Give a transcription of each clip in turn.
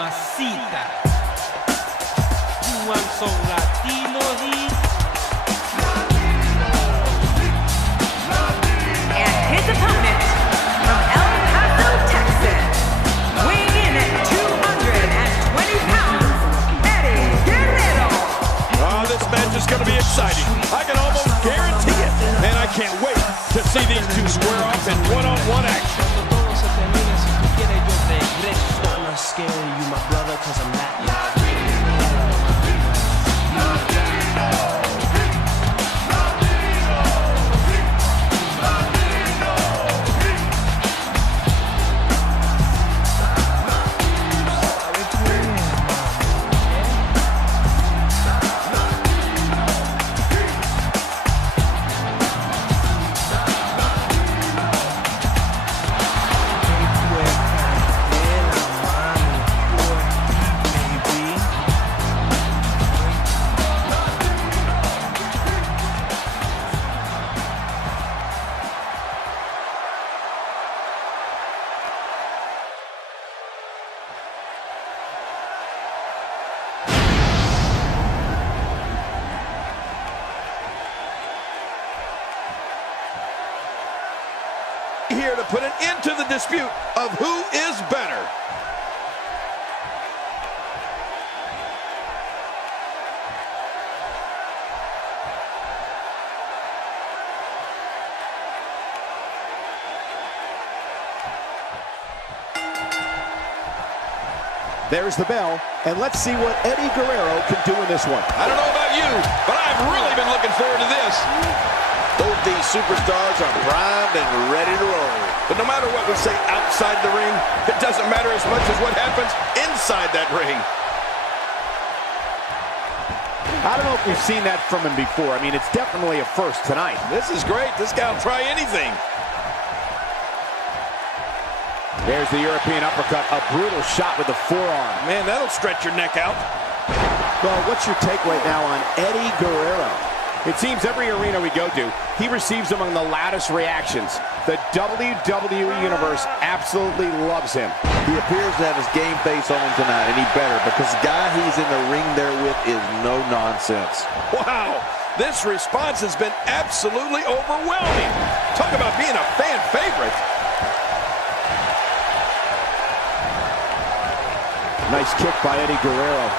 mamacita. Cuban son latinos y... And his opponent, from El Paso, Texas, weighing in at 220 pounds, Eddie Guerrero. Oh, this match is going to be exciting. I can almost guarantee it. And I can't wait to see these two square off in one-on-one action. I'm not scared of you, my brother, cause I'm not yet. Here to put an end to the dispute of who is better. There's the bell, and let's see what Eddie Guerrero can do in this one. I don't know about you, but I've really been looking forward to this. Both these superstars are primed and ready to roll. But no matter what we say outside the ring, it doesn't matter as much as what happens inside that ring. I don't know if we've seen that from him before. I mean, it's definitely a first tonight. This is great. This guy will try anything. There's the European uppercut, a brutal shot with the forearm. Man, that'll stretch your neck out. Well, what's your take right now on Eddie Guerrero? It seems every arena we go to, he receives among the loudest reactions. The WWE Universe absolutely loves him. He appears to have his game face on tonight, and he better, because the guy he's in the ring there with is no nonsense. Wow, this response has been absolutely overwhelming. Talk about being a fan favorite. Nice kick by Eddie Guerrero.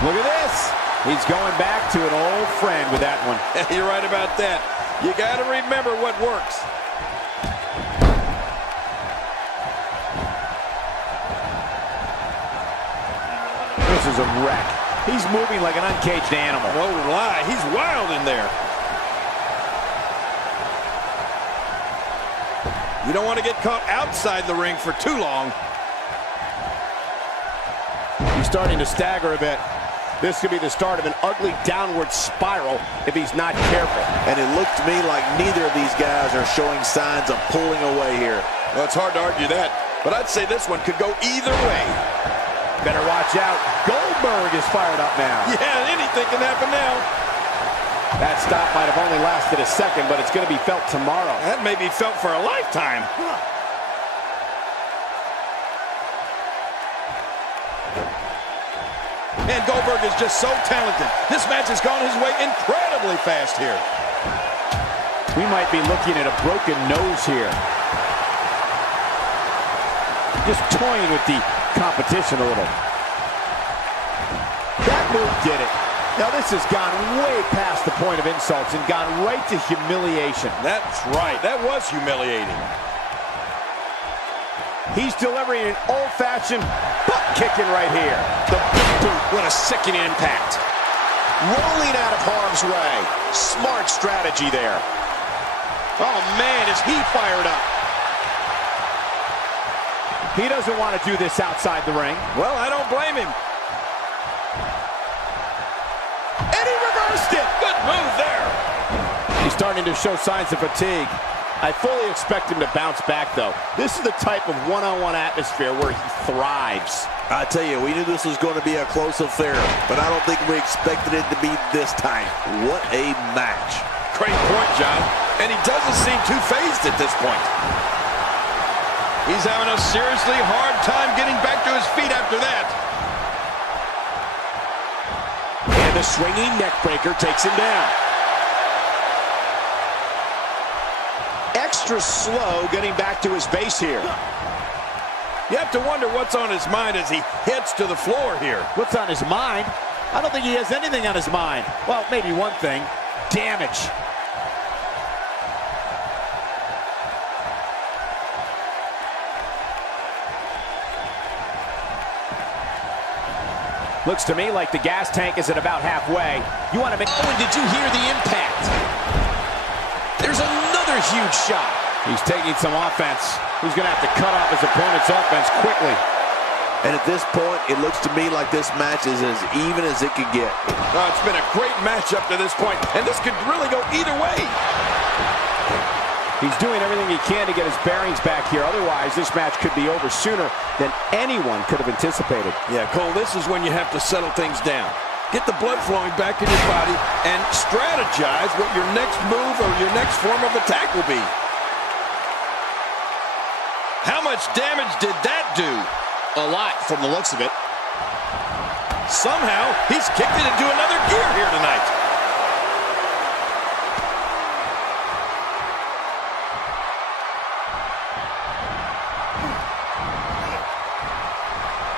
Look at this. He's going back to an old friend with that one. You're right about that. You got to remember what works. This is a wreck. He's moving like an uncaged animal. No lie, he's wild in there. You don't want to get caught outside the ring for too long. He's starting to stagger a bit. This could be the start of an ugly downward spiral if he's not careful. And it looked to me like neither of these guys are showing signs of pulling away here. Well, it's hard to argue that, but I'd say this one could go either way. Better watch out. Goldberg is fired up now. Yeah, anything can happen now. That stop might have only lasted a second, but it's going to be felt tomorrow. That may be felt for a lifetime. And Goldberg is just so talented. This match has gone his way incredibly fast here. We might be looking at a broken nose here. Just toying with the competition a little. That move did it. Now this has gone way past the point of insults and gone right to humiliation. That's right. That was humiliating. He's delivering an old-fashioned butt kicking right here. The big boot, what a sickening impact. Rolling out of harm's way. Smart strategy there. Oh man, is he fired up. He doesn't want to do this outside the ring. Well, I don't blame him. And he reversed it. Good move there. He's starting to show signs of fatigue. I fully expect him to bounce back, though. This is the type of one-on-one atmosphere where he thrives. I tell you, we knew this was going to be a close affair, but I don't think we expected it to be this tight. What a match. Great point, John. And he doesn't seem too phased at this point. He's having a seriously hard time getting back to his feet after that. And the swinging neckbreaker takes him down. Extra slow getting back to his base here. You have to wonder what's on his mind as he hits to the floor here. What's on his mind? I don't think he has anything on his mind. Well, maybe one thing. Damage. Looks to me like the gas tank is at about halfway. You want to make... Oh, and did you hear the impact? There's another huge shot. He's taking some offense. He's going to have to cut off his opponent's offense quickly. And at this point, it looks to me like this match is as even as it could get. Oh, it's been a great match up to this point, and this could really go either way. He's doing everything he can to get his bearings back here. Otherwise, this match could be over sooner than anyone could have anticipated. Yeah, Cole, this is when you have to settle things down. Get the blood flowing back in your body and strategize what your next move or your next form of attack will be. How much damage did that do? A lot from the looks of it. Somehow, he's kicked it into another gear here tonight.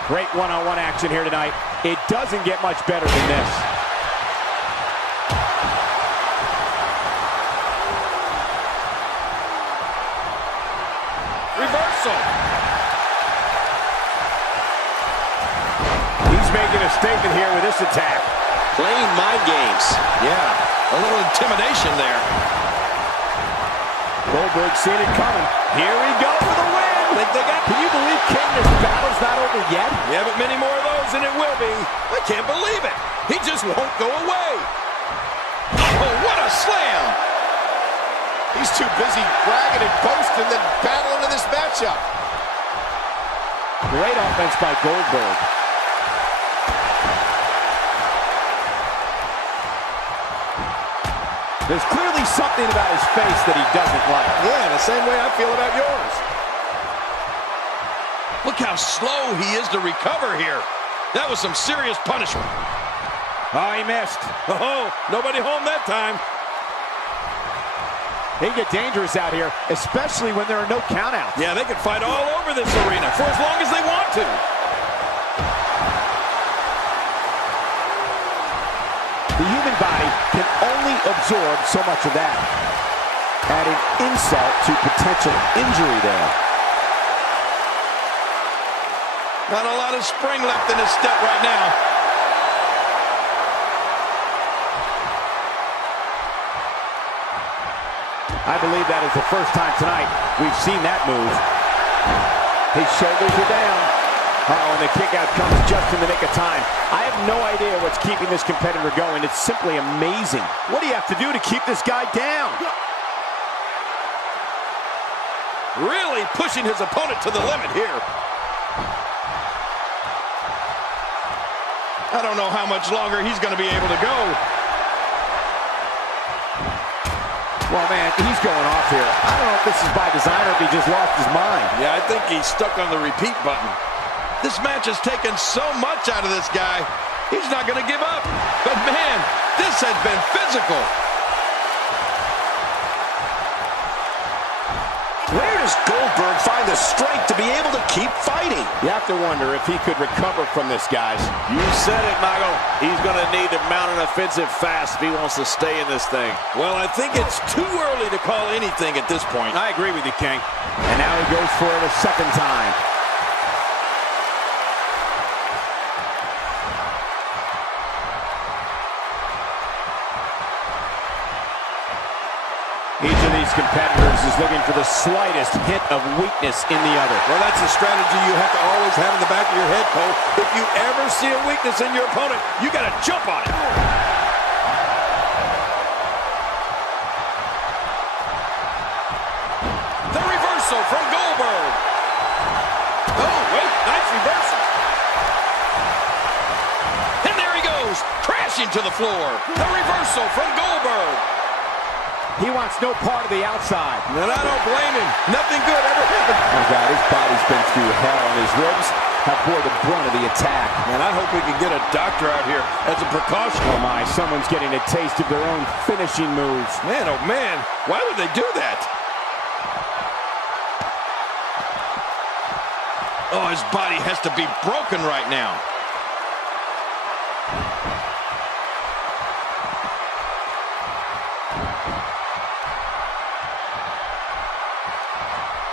Great one-on-one action here tonight. It doesn't get much better than this. Reversal. He's making a statement here with this attack. Playing mind games. Yeah, a little intimidation there. Goldberg seeing it coming. Here we go for the win. Can you believe, King, this battle's not over yet? Yeah, but many more of those, and it will be. I can't believe it. He just won't go away. Oh, what a slam. He's too busy bragging and boasting than battling in this matchup. Great offense by Goldberg. There's clearly something about his face that he doesn't like. Yeah, the same way I feel about yours. Look how slow he is to recover here. That was some serious punishment. Oh, he missed. Oh, nobody home that time. They get dangerous out here, especially when there are no countouts. Yeah, they can fight all over this arena for as long as they want to. The human body can only absorb so much of that. Adding insult to potential injury there. Not a lot of spring left in his step right now. I believe that is the first time tonight we've seen that move. His shoulders are down. Oh, and the kick out comes just in the nick of time. I have no idea what's keeping this competitor going. It's simply amazing. What do you have to do to keep this guy down? Really pushing his opponent to the limit here. I don't know how much longer he's going to be able to go. Well, man, he's going off here. I don't know if this is by design or if he just lost his mind. Yeah, I think he's stuck on the repeat button. This match has taken so much out of this guy. He's not going to give up. But, man, this has been physical. Where does Goldberg find the strength to be able to keep fighting? You have to wonder if he could recover from this, guys. You said it, Michael. He's going to need to mount an offensive fast if he wants to stay in this thing. Well, I think it's too early to call anything at this point. I agree with you, King. And now he goes for it a second time. Each of these competitors is looking for the slightest hint of weakness in the other. Well, that's a strategy you have to always have in the back of your head, Cole. If you ever see a weakness in your opponent, you got to jump on it. crashing to the floor. The reversal from Goldberg. He wants no part of the outside. And I don't blame him. Nothing good ever happened. Oh, God, his body's been through hell, and his ribs have bore the brunt of the attack. And I hope we can get a doctor out here as a precaution. Oh, my, someone's getting a taste of their own finishing moves. Man, oh, man, why would they do that? Oh, his body has to be broken right now.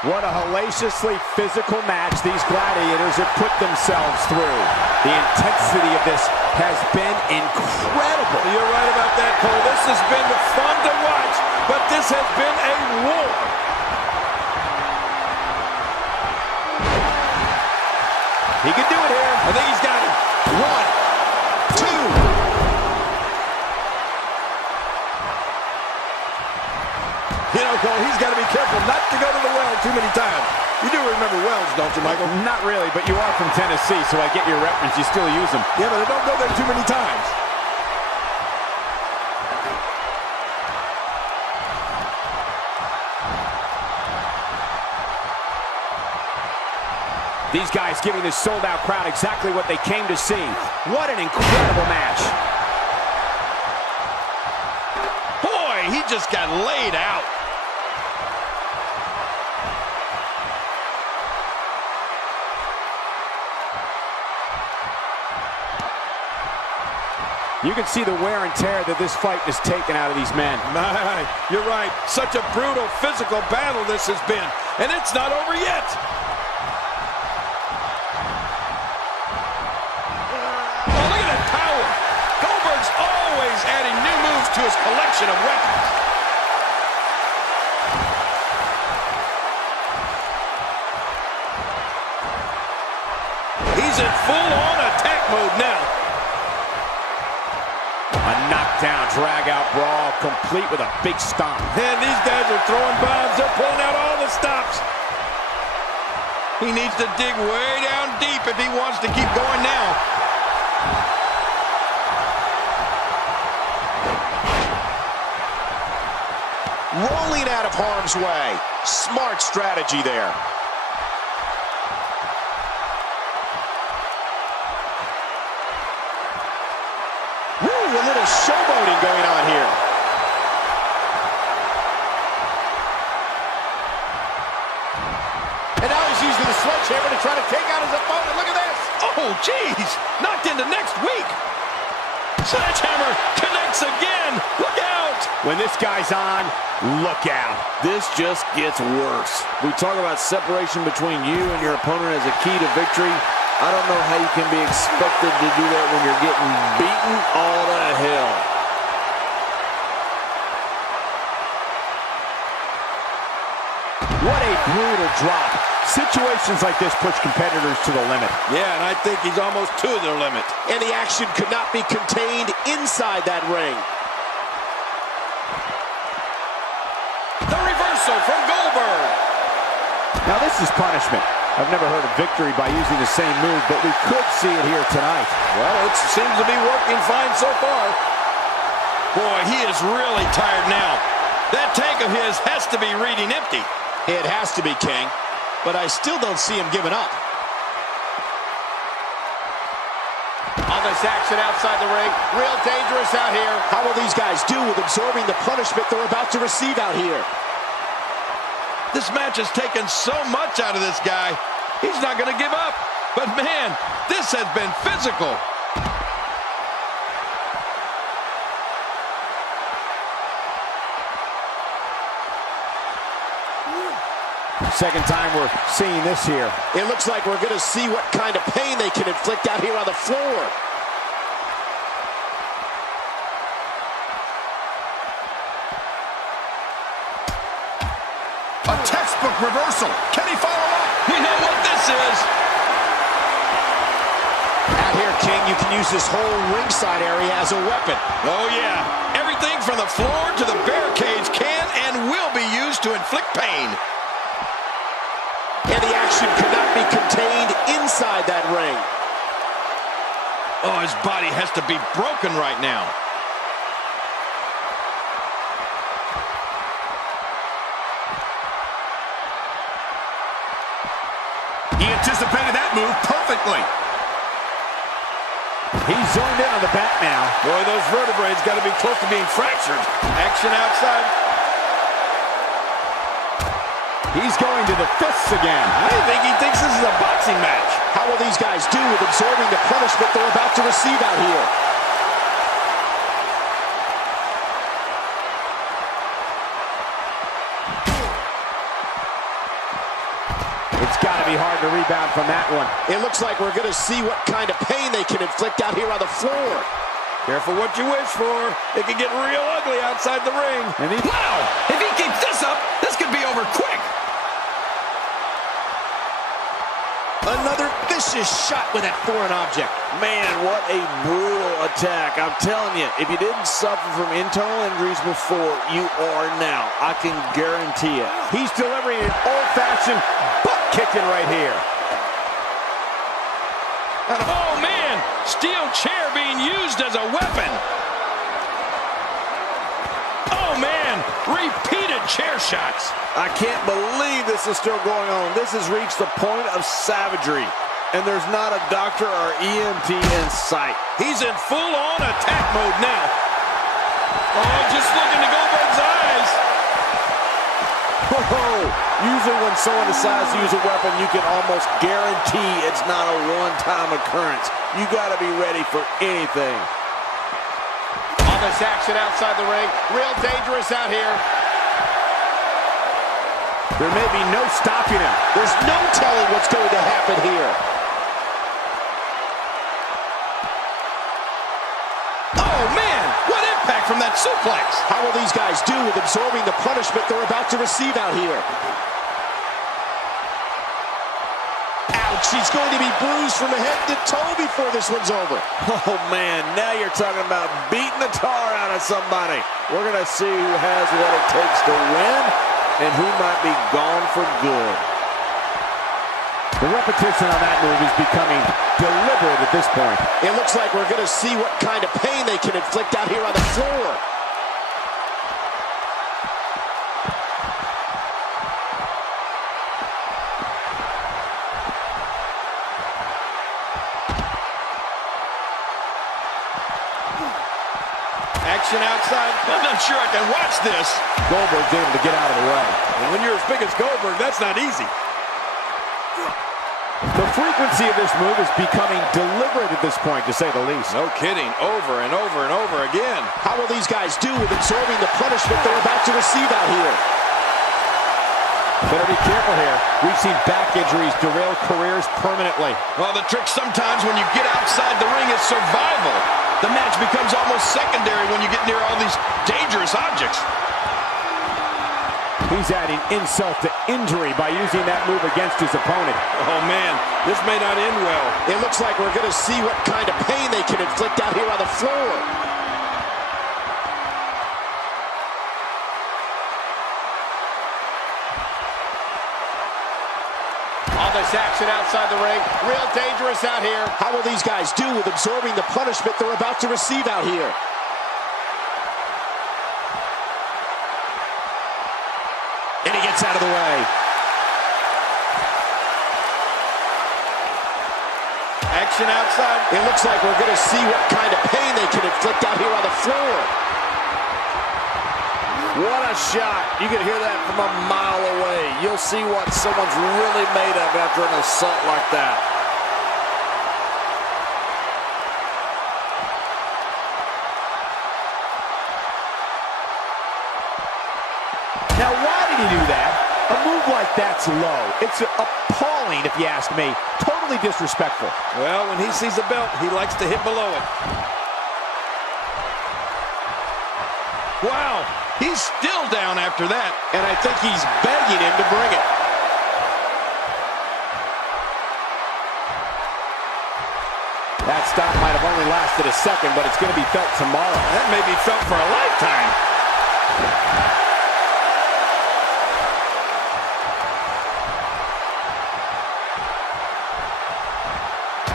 What a hellaciously physical match these gladiators have put themselves through. The intensity of this has been incredible. You're right about that, Cole. This has been fun to watch, but this has been a war. He can do it here. I think he's got it. 1, 2. You know, Cole, he's got to be careful not to go to the well too many times. You do remember wells, don't you, Michael? Not really, but you are from Tennessee, so I get your reference. You still use them. Yeah, but I don't go there too many times. These guys giving this sold-out crowd exactly what they came to see. What an incredible match. Boy, he just got laid out. You can see the wear and tear that this fight has taken out of these men. My, you're right. Such a brutal physical battle this has been. And it's not over yet. Oh, look at that power. Goldberg's always adding new moves to his collection of weapons. He's in full-on attack mode now. A knockdown, drag-out brawl, complete with a big stomp. And these guys are throwing bombs. They're pulling out all the stops. He needs to dig way down deep if he wants to keep going now. Rolling out of harm's way. Smart strategy there. A little showboating going on here. And now he's using the sledgehammer to try to take out his opponent. Look at this. Oh, jeez. Knocked into next week. Sledgehammer connects again. Look out. When this guy's on, look out. This just gets worse. We talk about separation between you and your opponent as a key to victory. I don't know how you can be expected to do that when you're getting beaten all to hell. What a brutal drop. Situations like this push competitors to the limit. Yeah, and I think he's almost to their limit. And the action could not be contained inside that ring. The reversal from Goldberg. Now this is punishment. I've never heard of victory by using the same move, but we could see it here tonight. Well, it seems to be working fine so far. Boy, he is really tired now. That tank of his has to be reading empty. It has to be, King, but I still don't see him giving up. On this action outside the ring, real dangerous out here. How will these guys do with absorbing the punishment they're about to receive out here? This match has taken so much out of this guy. He's not going to give up. But, man, this has been physical. Second time we're seeing this here. It looks like we're going to see what kind of pain they can inflict out here on the floor. A textbook reversal. Can he follow up? We know what this is. Out here, King, you can use this whole ringside area as a weapon. Oh, yeah. Everything from the floor to the barricades can and will be used to inflict pain. And the action could not be contained inside that ring. Oh, his body has to be broken right now. He anticipated that move perfectly. He's zoned in on the back now. Boy, those vertebrae got to be close to being fractured. Action outside. He's going to the fists again. I think he thinks this is a boxing match. How will these guys do with absorbing the punishment they're about to receive out here? It's got to be hard to rebound from that one. It looks like we're going to see what kind of pain they can inflict out here on the floor. Careful what you wish for. It can get real ugly outside the ring. And Wow! If he keeps this up, this could be over quick. Another vicious shot with that foreign object. Man, what a brutal attack. I'm telling you, if you didn't suffer from internal injuries before, you are now. I can guarantee it. he's delivering an old-fashioned butt kicking right here. Oh, man! Steel chair being used as a weapon. Oh, man! Repeated chair shots. I can't believe this is still going on. This has reached the point of savagery, and there's not a doctor or EMT in sight. He's in full-on attack mode now. Oh, just look into Goldberg's eyes. Whoa. Usually when someone decides to use a weapon, you can almost guarantee it's not a one-time occurrence. You got to be ready for anything. All this action outside the ring. Real dangerous out here. There may be no stopping him. There's no telling what's going to happen here. Oh, man! What impact from that suplex? How will these guys do with absorbing the punishment they're about to receive out here? Ouch, he's going to be bruised from head to toe before this one's over. Oh, man, now you're talking about beating the tar out of somebody. We're going to see who has what it takes to win and who might be gone for good. The repetition on that move is becoming deliberate at this point. It looks like we're going to see what kind of pain they can inflict out here on the floor. Action outside. I'm not sure I can watch this. Goldberg's able to get out of the way. And when you're as big as Goldberg, that's not easy. The frequency of this move is becoming deliberate at this point, to say the least. No kidding. Over and over and over again. How will these guys do with absorbing the punishment they're about to receive out here? Better be careful here. We've seen back injuries derail careers permanently. Well, the trick sometimes when you get outside the ring is survival. The match becomes almost secondary when you get near all these dangerous objects. He's adding insult to injury by using that move against his opponent. Oh, man, this may not end well. It looks like we're going to see what kind of pain they can inflict out here on the floor. All this action outside the ring. Real dangerous out here. How will these guys do with absorbing the punishment they're about to receive out here? And he gets out of the way. Action outside. It looks like we're going to see what kind of pain they can inflict out here on the floor. What a shot. You can hear that from a mile away. You'll see what someone's really made of after an assault like that. Now, why did he do that? A move like that's low. It's appalling, if you ask me. Totally disrespectful. Well, when he sees the belt, he likes to hit below it. Wow, he's still down after that. And I think he's begging him to bring it. That stop might have only lasted a second, but it's going to be felt tomorrow. That may be felt for a lifetime.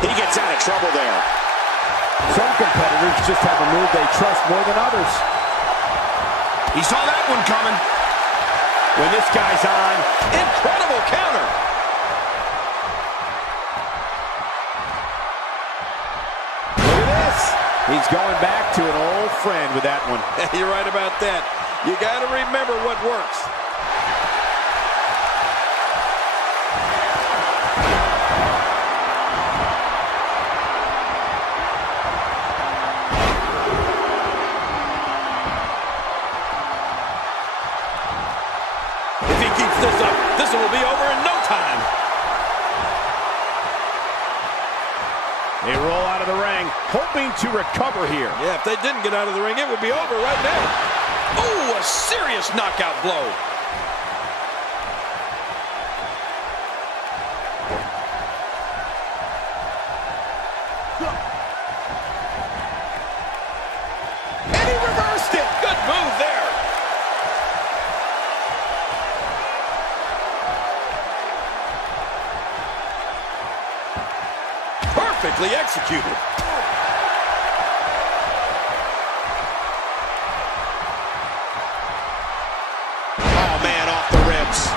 He gets out of trouble there. Some competitors just have a move they trust more than others. He saw that one coming. When this guy's on, Incredible counter. look at this. He's going back to an old friend with that one. You're right about that. You got to remember what works. If he keeps this up, this one will be over in no time. They roll out of the ring, hoping to recover here. Yeah, if they didn't get out of the ring, it would be over right now. Oh, a serious knockout blow. And he reversed it. Good move there. Perfectly executed. Oh, man, off the ribs.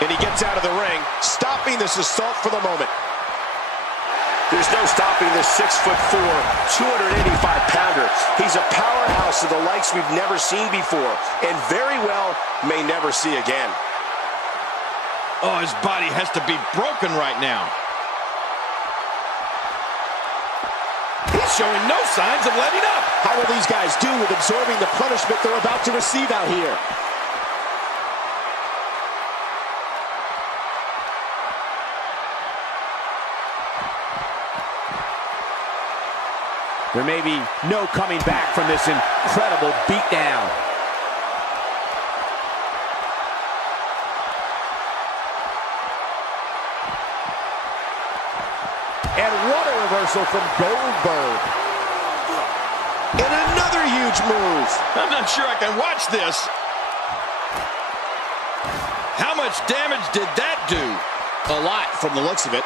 And he gets out of the ring, stopping this assault for the moment. There's no stopping this 6'4", 285-pounder. He's a powerhouse of the likes we've never seen before, and very well may never see again. Oh, his body has to be broken right now. He's showing no signs of letting up. How will these guys do with absorbing the punishment they're about to receive out here? There may be no coming back from this incredible beatdown. And what a reversal from Goldberg. And another huge move. I'm not sure I can watch this. How much damage did that do? A lot from the looks of it.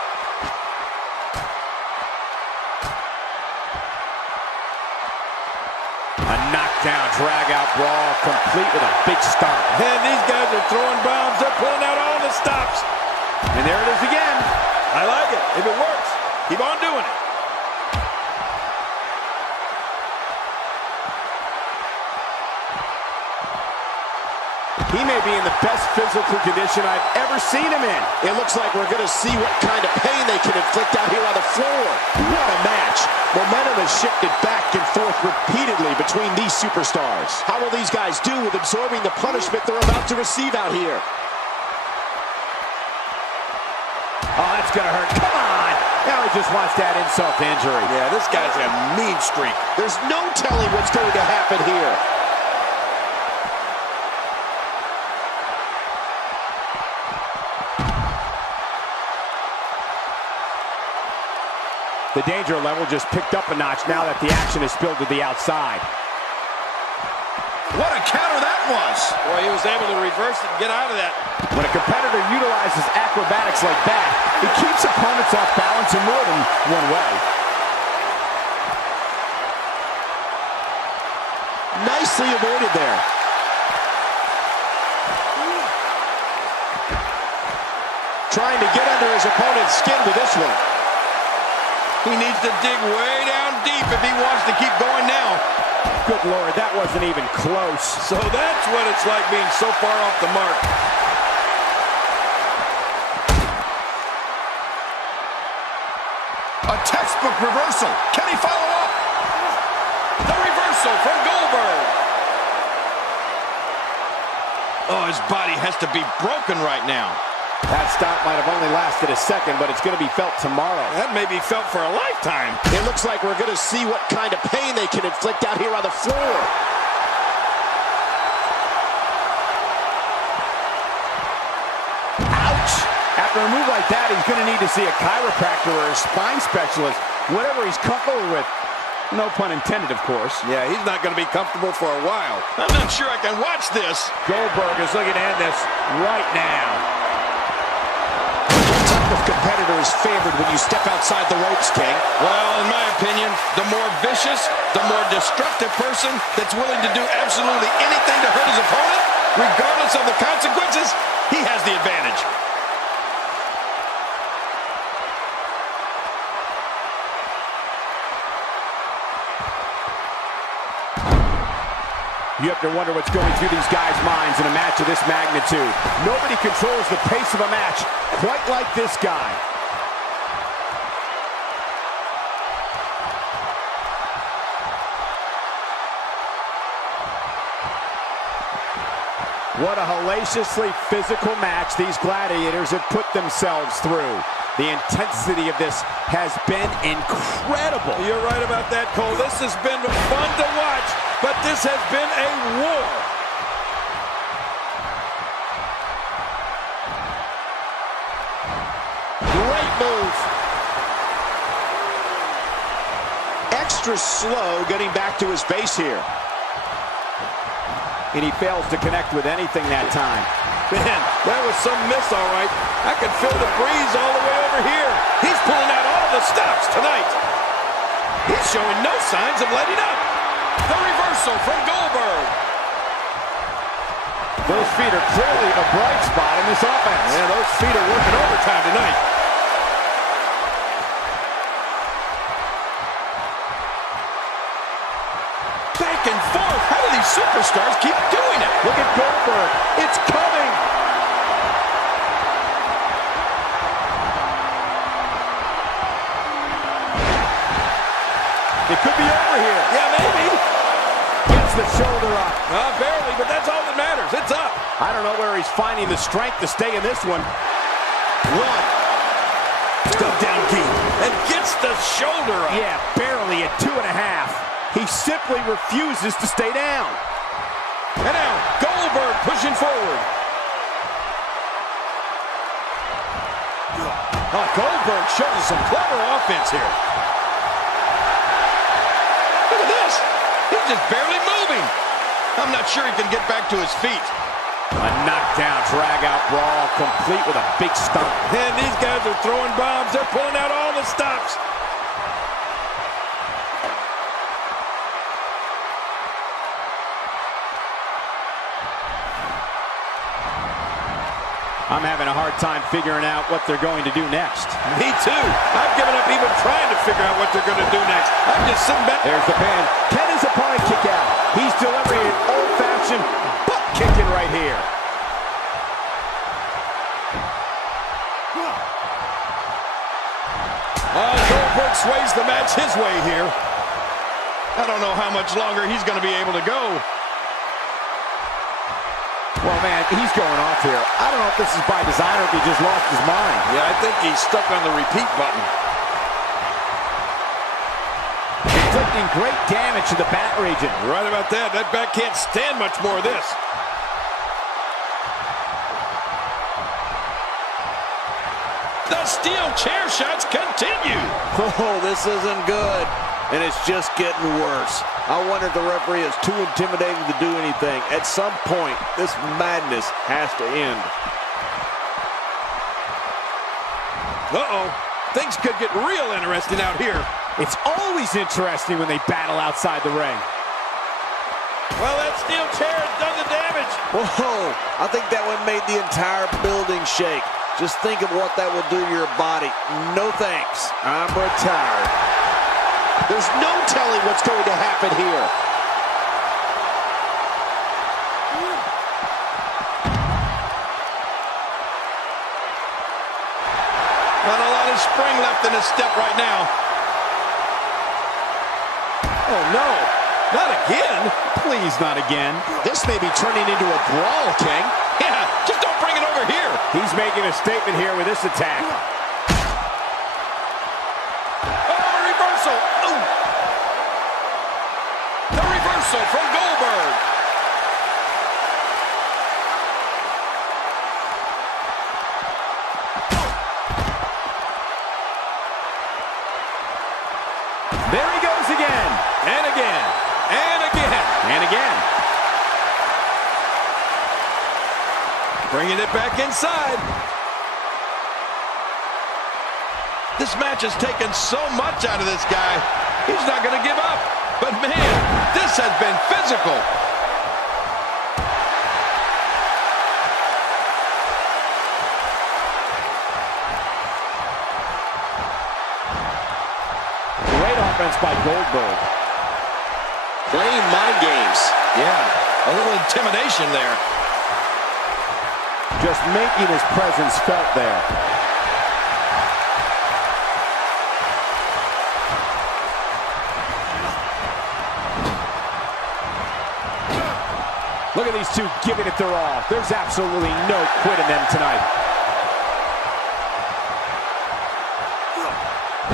A knockdown, drag-out brawl, complete with a big stomp. And these guys are throwing bombs. They're pulling out all the stops. And there it is again. I like it. If it works, keep on doing it. He may be in the best physical condition I've ever seen him in. It looks like we're going to see what kind of pain they can inflict out here on the floor. What a match. Momentum has shifted back and forth repeatedly between these superstars. How will these guys do with absorbing the punishment they're about to receive out here? Oh, that's going to hurt. Come on. Now he just wants that insult to injury. Yeah, this guy's a mean streak. There's no telling what's going to happen here. The danger level just picked up a notch now that the action is spilled to the outside. What a counter that was. Boy, he was able to reverse it and get out of that. When a competitor utilizes acrobatics like that, it keeps opponents off balance in more than one way. Nicely avoided there. Trying to get under his opponent's skin with this one. He needs to dig way down deep if he wants to keep going now. Good Lord, that wasn't even close. So that's what it's like being so far off the mark. A textbook reversal. Can he follow up? The reversal from Goldberg. Oh, his body has to be broken right now. That stop might have only lasted a second, but it's going to be felt tomorrow. That may be felt for a lifetime. It looks like we're going to see what kind of pain they can inflict out here on the floor. Ouch! After a move like that, he's going to need to see a chiropractor or a spine specialist, whatever he's comfortable with. No pun intended, of course. Yeah, he's not going to be comfortable for a while. I'm not sure I can watch this. Goldberg is looking to end this right now. of competitor is favored when you step outside the ropes, King. Well, in my opinion, the more vicious, the more destructive person that's willing to do absolutely anything to hurt his opponent, regardless of the consequences, he has the advantage. You have to wonder what's going through these guys' minds in a match of this magnitude. Nobody controls the pace of a match quite like this guy. What a hellaciously physical match these gladiators have put themselves through. The intensity of this has been incredible. You're right about that, Cole. This has been fun to watch, but this has been a war. Great move. Extra slow getting back to his base here. And he fails to connect with anything that time. Man, that was some miss, all right. I can feel the breeze all the way over here. He's pulling out all the stops tonight. He's showing no signs of letting up. The reversal from Goldberg. Those feet are clearly a bright spot in this offense. Yeah, those feet are working overtime tonight. Back and forth. How do these superstars keep doing it? Look at Goldberg. It's coming. It could be over here. Yeah, maybe. Gets the shoulder up. Barely, but that's all that matters. It's up. I don't know where he's finding the strength to stay in this one. One. Step down deep. And gets the shoulder up. Yeah, barely at 2.5. He simply refuses to stay down. And now, Goldberg pushing forward. Oh, Goldberg shows us some clever offense here. Look at this. He's just barely moving. I'm not sure he can get back to his feet. A knockdown, drag-out brawl, complete with a big stomp. And these guys are throwing bombs. They're pulling out all the stops. I'm having a hard time figuring out what they're going to do next. Me too. I've given up even trying to figure out what they're going to do next. I'm just sitting back. There's the pin. Can his opponent kick out? He's delivering an old-fashioned butt kicking right here. Goldberg sways the match his way here. I don't know how much longer he's going to be able to go. Well, man, he's going off here. I don't know if this is by design or if he just lost his mind. Yeah, I think he's stuck on the repeat button. Inflicting great damage to the back region. You're right about that. That back can't stand much more of this. The steel chair shots continue. Oh, this isn't good. And it's just getting worse. I wonder if the referee is too intimidating to do anything. At some point, this madness has to end. Uh-oh. Things could get real interesting out here. It's always interesting when they battle outside the ring. Well, that steel chair has done the damage. Whoa, I think that one made the entire building shake. Just think of what that will do to your body. No thanks. I'm retired. There's no telling what's going to happen here. Not a lot of spring left in his step right now. Oh, no. Not again. Please, not again. This may be turning into a brawl, King. Yeah, just don't bring it over here. He's making a statement here with this attack. From Goldberg. There he goes again. And again. And again. And again. Bringing it back inside. This match has taken so much out of this guy. He's not going to give up. But man, this has been physical. Great offense by Goldberg. Playing mind games. Yeah, a little intimidation there. Just making his presence felt there. Look at these two giving it their all. There's absolutely no quit in them tonight.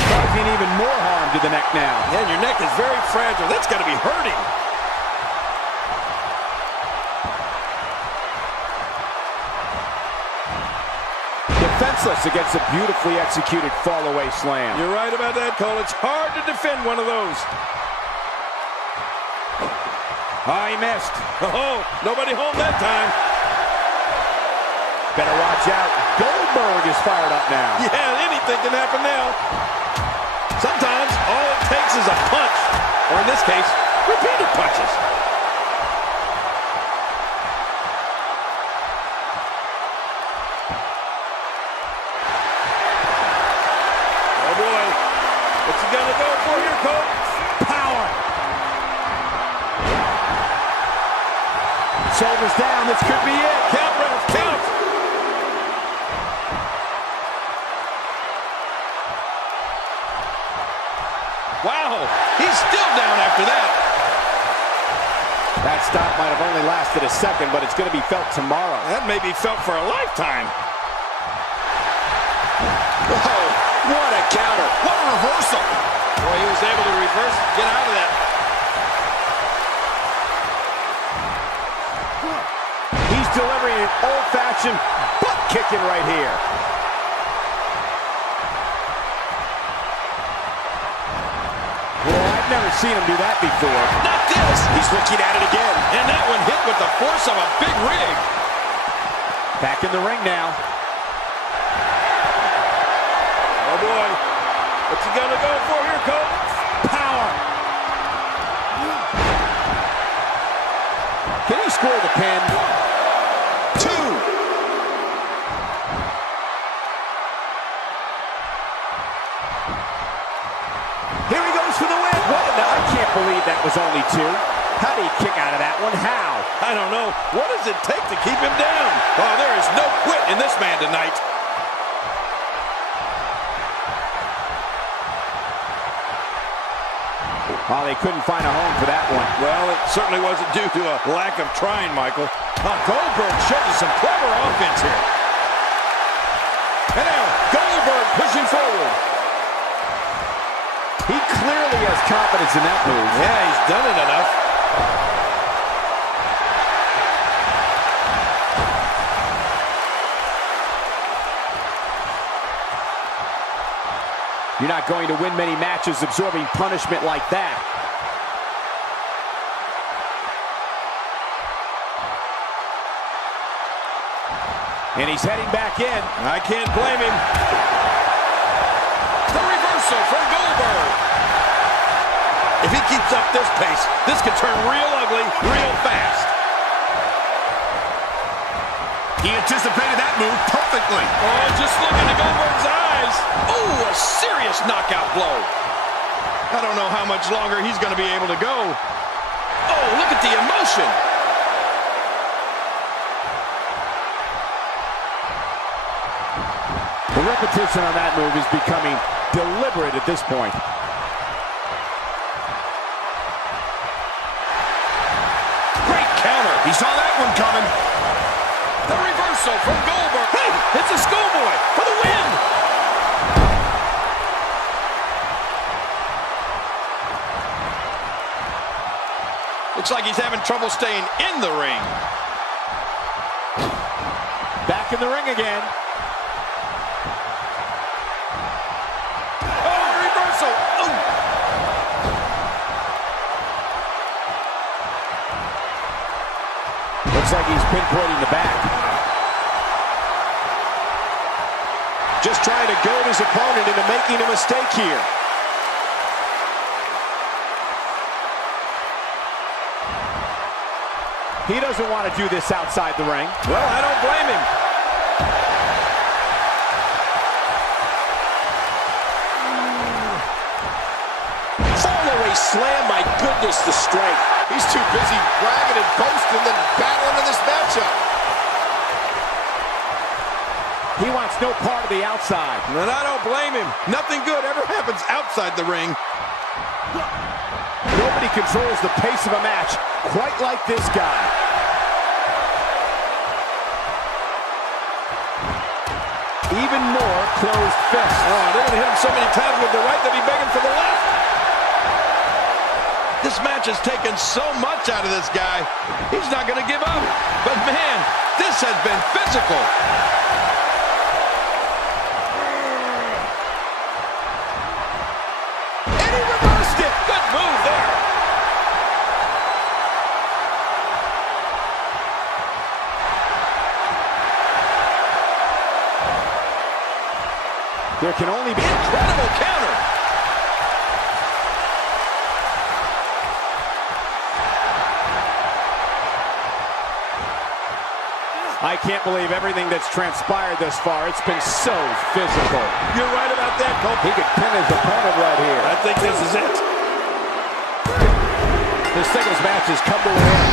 Causing even more harm to the neck now. Yeah, and your neck is very fragile. That's got to be hurting. Defenseless against a beautifully executed fall-away slam. You're right about that, Cole. It's hard to defend one of those. Oh, he missed. Oh, nobody home that time. Better watch out. Goldberg is fired up now. Yeah, anything can happen now. Sometimes all it takes is a punch, or in this case, repeated punches. Oh boy, what's he gonna go for here, Cole? Power. Shoulders down, this could be it. Count, ref, count. Wow, he's still down after that. That stop might have only lasted a second, but it's going to be felt tomorrow. That may be felt for a lifetime. Oh, what a counter. What a reversal. Boy, he was able to reverse, get out of that. He's delivering an old-fashioned butt kicking right here. Well, I've never seen him do that before. Not this. He's looking at it again. And that one hit with the force of a big rig. Back in the ring now. Oh boy, what's he gonna go for here, Cole? Power. Can he score the pin? 2. Here he goes for the win. What? I can't believe that was only 2. How do you kick out of that one? How? I don't know. What does it take to keep him down? Oh, there is no quit in this man tonight. Oh, they couldn't find a home for that one. Well, it certainly wasn't due to a lack of trying, Michael. Goldberg shows us some clever offense here. And now, Goldberg pushing forward. He clearly has confidence in that move. Yeah, he's done it enough. You're not going to win many matches absorbing punishment like that. And he's heading back in. I can't blame him. The reversal from Goldberg. If he keeps up this pace, this could turn real ugly real fast. He anticipated that move perfectly. Oh, just look into Goldberg's eyes. Oh, a serious knockout blow. I don't know how much longer he's going to be able to go. Oh, look at the emotion. The repetition on that move is becoming deliberate at this point. Great counter. He saw that one coming. The reversal from Goldberg. Hey, it's a schoolboy for the win. Looks like he's having trouble staying in the ring. Back in the ring again. Oh, reversal. Oh. Looks like he's pinpointing the back. Just trying to goad his opponent into making a mistake here. He doesn't want to do this outside the ring. Well, I don't blame him. Fallaway slam, my goodness, the strength. He's too busy bragging and boasting than battling in this matchup. He wants no part of the outside. And I don't blame him. Nothing good ever happens outside the ring. Nobody controls the pace of a match quite like this guy. Even more closed fists. Oh, they're going to hit him so many times with the right that he's begging for the left. This match has taken so much out of this guy. He's not going to give up. But man, this has been physical. And he reversed it. Good move there. There can only be Incredible counter. I can't believe everything that's transpired thus far. It's been so physical. You're right about that, Cole. He could pin his opponent right here. I think this is it. This singles match has come to an end.